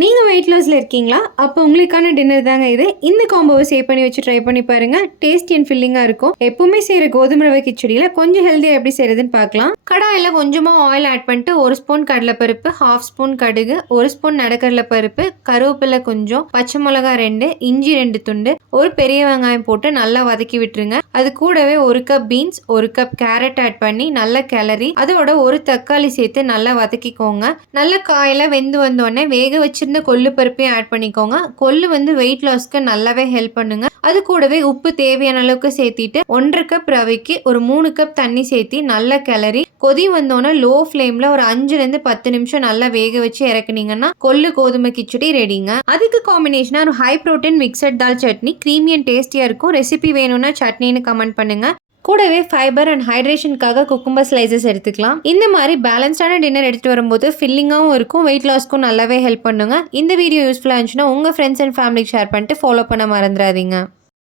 நீங்கள் வெயிட் லாஸில் இருக்கீங்களா? அப்போ உங்களுக்கான டின்னர் தாங்க இது. இந்த காம்போவை சேவ் பண்ணி வச்சு ட்ரை பண்ணி பாருங்க. டேஸ்டி அண்ட் ஃபில்லிங்காக இருக்கும். எப்பவுமே செய்கிற கோதுமை ரவை கிச்சடியில் கொஞ்சம் ஹெல்த்தியாக எப்படி செய்யறதுன்னு பார்க்கலாம். கடாயில் கொஞ்சமாக ஆயில் ஆட் பண்ணிட்டு ஒரு ஸ்பூன் கடலைப்பருப்பு ஹாஃப் ஸ்பூன் கடுகு ஒரு ஸ்பூன் நடக்கடலை பருப்பு கருவேப்பிலை கொஞ்சம் பச்சை மிளகா ரெண்டு இஞ்சி ரெண்டு துண்டு ஒரு பெரிய வெங்காயம் போட்டு நல்லா வதக்கி விட்டுருங்க. அது கூடவே ஒரு கப் பீன்ஸ் ஒரு கப் கேரட் ஆட் பண்ணி நல்லா கிளறி அதோட ஒரு தக்காளி சேர்த்து நல்லா வதக்கிக்கோங்க. நல்ல காயில வெந்து வந்தோடனே வேக வச்சு வச்சிருந்த கொள்ளு பருப்பையும் ஆட் பண்ணிக்கோங்க. கொள்ளு வந்து வெயிட் லாஸ்க்கு நல்லாவே ஹெல்ப் பண்ணுங்க. அது கூடவே உப்பு தேவையான அளவுக்கு சேர்த்திட்டு ஒன்றரை கப் ரவைக்கு ஒரு மூணு கப் தண்ணி சேர்த்தி நல்லா கிளறி கொதி வந்தோன்னே லோ ஃப்ளேம்ல ஒரு அஞ்சுலேருந்து பத்து நிமிஷம் நல்லா வேக வச்சு இறக்குனீங்கன்னா கொள்ளு கோதுமை கிச்சடி ரெடிங்க. அதுக்கு காம்பினேஷனாக ஒரு high protein mixed dal chutney creamy and இருக்கும். ரெசிபி வேணும்னா சட்னின்னு கமெண்ட் பண்ணுங்க. கூடவே ஃபைபர் அண்ட் ஹைட்ரேஷனுக்காக குக்கும்பர் ஸ்லைசஸ் எடுத்துக்கலாம். இந்த மாதிரி பேலன்ஸ்டான டின்னர் எடுத்துட்டு வரும்போது ஃபில்லிங்காகவும் இருக்கும் வெயிட் லாஸ்க்கும் நல்லாவே ஹெல்ப் பண்ணுங்க. இந்த வீடியோ யூஸ்ஃபுல்லாக இருந்துச்சுன்னா உங்கள் ஃப்ரெண்ட்ஸ் அண்ட் ஃபேமிலிக்கு ஷேர் பண்ணிட்டு ஃபாலோ பண்ண மறந்துடாதீங்க.